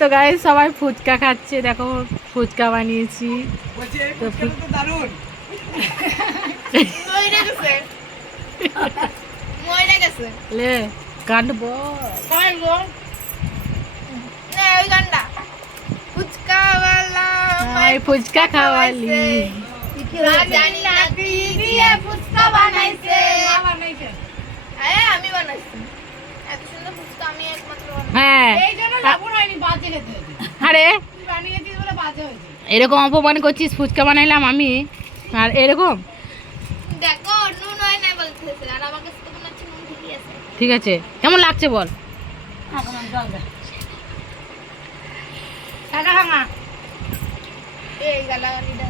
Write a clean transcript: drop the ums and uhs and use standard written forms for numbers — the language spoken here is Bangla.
তো গাইস সবাই ফুচকা খাচ্ছে, দেখো ফুচকা বানিয়েছি। লে গান বল। ফুচকা খাওয়ালি হ্যাঁ। আরে এরকম অপমান করছিস, ফুচকা বানাইলাম আমি আর এরকম। ঠিক আছে, কেমন লাগছে বল? এই গালাগালিটা